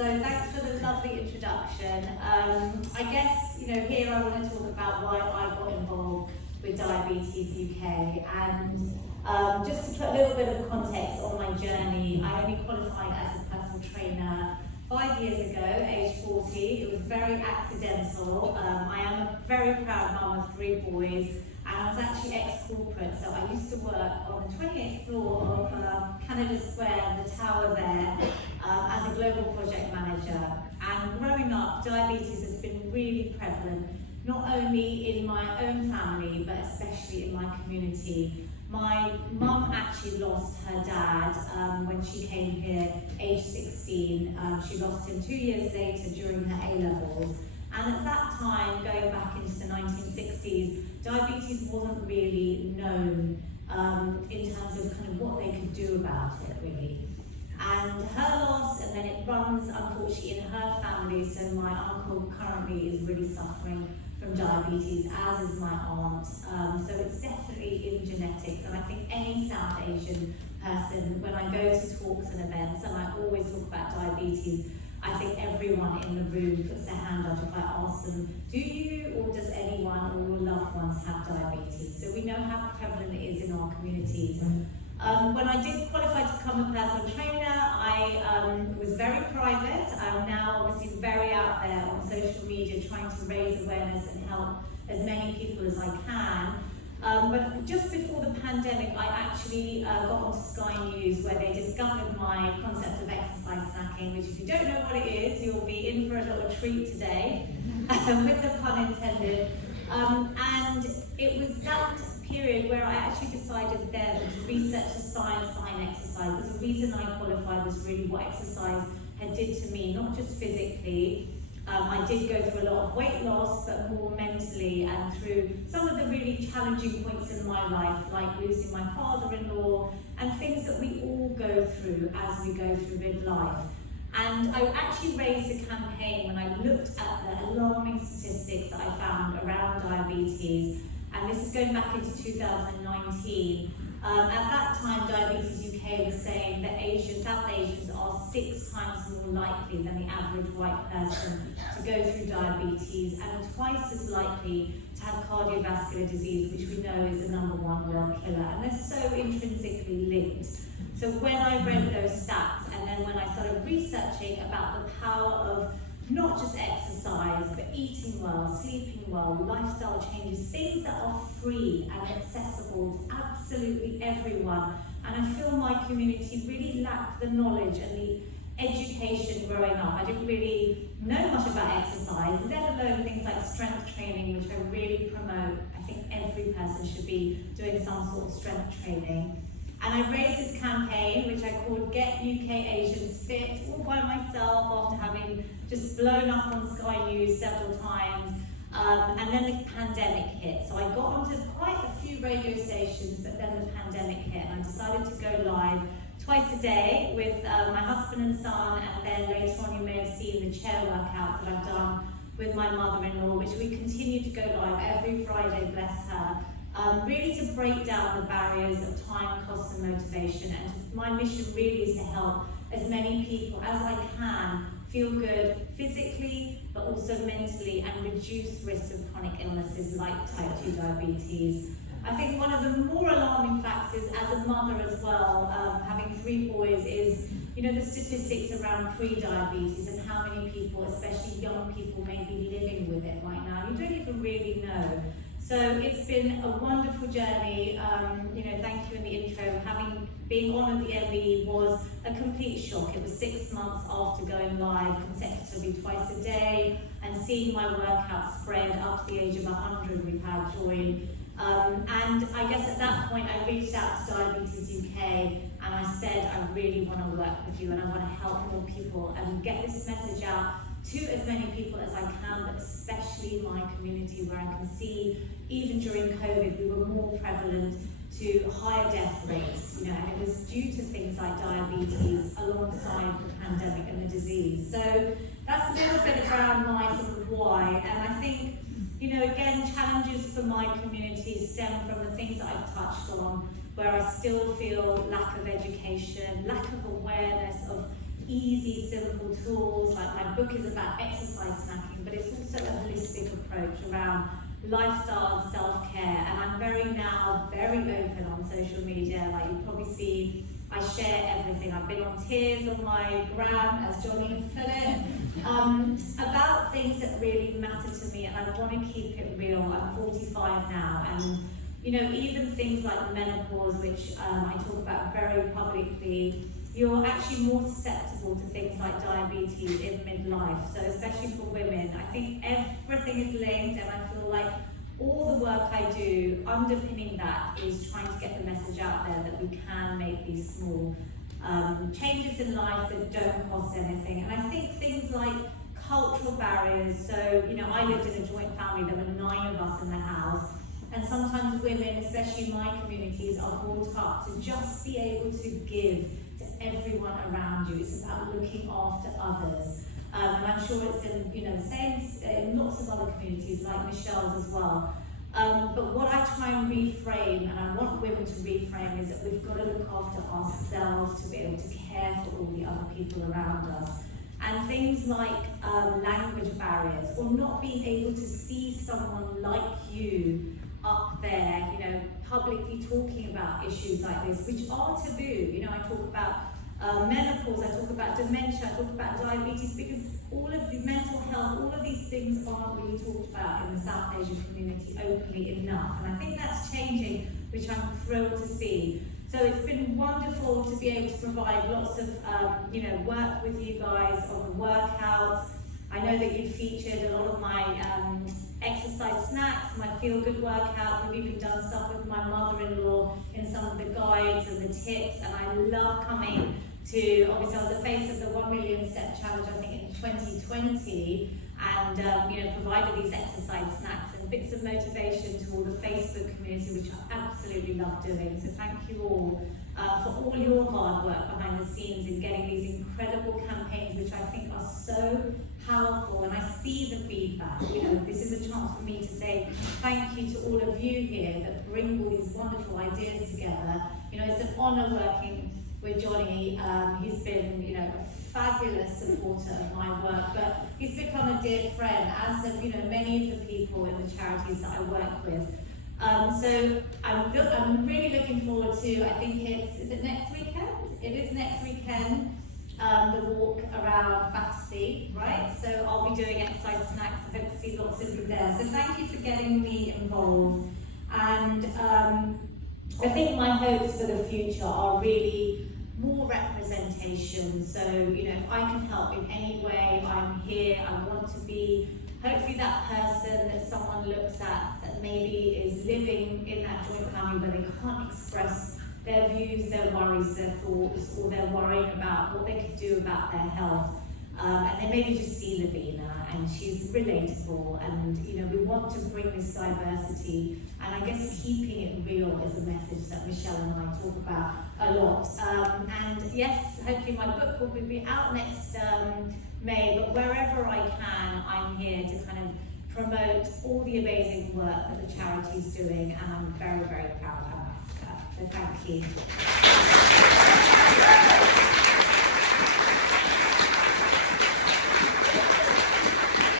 So thanks for the lovely introduction. I guess, here I want to talk about why I got involved with Diabetes UK, and just to put a little bit of context on my journey, I only qualified as a personal trainer 5 years ago, age 40. It was very accidental. I am a very proud mum of 3 boys, and I was actually ex-corporate, so I used to work on the 28th floor of Canada Square, the tower there, as a global project manager. And growing up, diabetes has been really prevalent, not only in my own family, but especially in my community. My mum actually lost her dad when she came here, age 16. She lost him 2 years later during her A-levels. And at that time, going back into the 1960s, diabetes wasn't really known in terms of kind of what they could do about it, really. And her loss, and then it runs, unfortunately, in her family. So my uncle currently is really suffering from diabetes, as is my aunt. So it's definitely in genetics. And I think any South Asian person, when I go to talks and events, and I always talk about diabetes, I think everyone in the room puts their hand up if I ask them, do you or does anyone or your loved ones have diabetes? So we know how prevalent it is in our communities. When I did qualify to become a personal trainer, I was very private. I'm now obviously very out there on social media trying to raise awareness and help as many people as I can. But just before the pandemic, I actually got onto Sky News, where they discovered my concept of exercise snacking, which, if you don't know what it is, you'll be in for a little treat today, with the pun intended. And it was that period where I actually decided then to research the science behind exercise, because the reason I qualified was really what exercise had did to me, not just physically. I did go through a lot of weight loss, but more mentally, and through some of the really challenging points in my life, like losing my father-in-law, and things that we all go through as we go through midlife. And I actually raised a campaign when I looked at the alarming statistics that I found around diabetes, and this is going back into 2019. At that time, Diabetes UK was saying that South Asians are 6 times more likely than the average white person to go through diabetes, and twice as likely to have cardiovascular disease, which we know is the #1 world killer, and they're so intrinsically linked. So when I read those stats, and then when I started researching about the power of not just exercise, but eating well, sleeping well, lifestyle changes, things that are free and accessible to absolutely everyone. And I feel my community really lacked the knowledge and the education growing up. I didn't really know much about exercise, let alone things like strength training, which I really promote. I think every person should be doing some sort of strength training. And I raised this campaign, which I called Get UK Asians Fit, all by myself after having just blown up on Sky News several times. And then the pandemic hit. So I got onto quite a few radio stations, but then the pandemic hit, and I decided to go live twice a day with my husband and son, and then later on you may have seen the chair workout that I've done with my mother-in-law, which we continue to go live every Friday, bless her. Really to break down the barriers of time, cost and motivation, and my mission really is to help as many people as I can feel good physically, but also mentally, and reduce risk of chronic illnesses like type 2 diabetes. I think one of the more alarming facts is, as a mother as well, having 3 boys, is the statistics around pre-diabetes and how many people, especially young people, may be living with it right now. You don't even really know. So it's been a wonderful journey. Thank you in the intro. Being on at the MBE was a complete shock. It was 6 months after going live consecutively twice a day, and seeing my workout spread up to the age of 100 we've had join. And I guess at that point I reached out to Diabetes UK, and I said, I really want to work with you, and I want to help more people and get this message out to as many people as I can, but especially my community, where I can see, even during COVID, we were more prevalent to higher death rates, and it was due to things like diabetes alongside the pandemic and the disease. So that's a little bit around my sort of why, and I think, again, challenges for my community stem from the things that I've touched on, where I still feel lack of education, lack of awareness of easy, simple tools. Like my book is about exercise snacking, but it's also a holistic approach around lifestyle and self-care. And I'm very open on social media. Like you probably see, I share everything. I've been on tears on my gram, as Johnny has put it, about things that really matter to me, and I want to keep it real. I'm 45 now, and you know, even things like menopause, which I talk about very publicly, you're actually more susceptible to things like diabetes in midlife. So especially for women, I think everything is linked, and I feel like all the work I do, underpinning that, is trying to get the message out there that we can make these small changes in life that don't cost anything. And I think things like cultural barriers, so, you know, I lived in a joint family, there were 9 of us in the house, and sometimes women, especially in my communities, are brought up to just be able to give to everyone around you. It's about looking after others. And I'm sure it's in, you know, the same in lots of other communities like Michelle's as well. But what I try and reframe, and I want women to reframe, is that we've got to look after ourselves to be able to care for all the other people around us. And things like language barriers, or not being able to see someone like you up there, you know, publicly talking about issues like this, which are taboo. You know, I talk about menopause, I talk about dementia, I talk about diabetes, because all of the mental health, all of these things aren't really talked about in the South Asian community openly enough. And I think that's changing, which I'm thrilled to see. So it's been wonderful to be able to provide lots of, you know, work with you guys on the workouts. I know that you featured a lot of my exercise snacks, my feel-good workout. We've even done stuff with my mother-in-law in some of the guides and the tips, and I love coming to, obviously I was the face of the 1 million step challenge, I think in 2020, and you know, provided these exercise snacks and bits of motivation to all the Facebook community, which I absolutely love doing. So thank you all for all your hard work behind the scenes in getting these incredible campaigns, which I think are so powerful, and I see the feedback. You know, this is a chance for me to say thank you to all of you here that bring all these wonderful ideas together. You know, it's an honour working with Johnny. He's been, you know, a fabulous supporter of my work, but he's become a dear friend, as have, you know, many of the people in the charities that I work with. So I'm really looking forward to, I think is it next weekend? It is next weekend, the walk around Battersea, right? So I'll be doing exercise snacks. I hope to see lots of you there. So thank you for getting me involved. And I think my hopes for the future are really more representation. So, you know, if I can help in any way, I'm here. I want to be hopefully that person that someone looks at that maybe is living in that joint family where they can't express their views, their worries, their thoughts, or they're worrying about what they could do about their health. And they maybe just see Lavina, and she's relatable, and you know, we want to bring this diversity, and I guess keeping it real is a message that Michelle and I talk about a lot. And yes, hopefully my book will be out next May, but wherever I can, I'm here to kind of promote all the amazing work that the charity's doing, and I'm very, very proud of that. So thank you.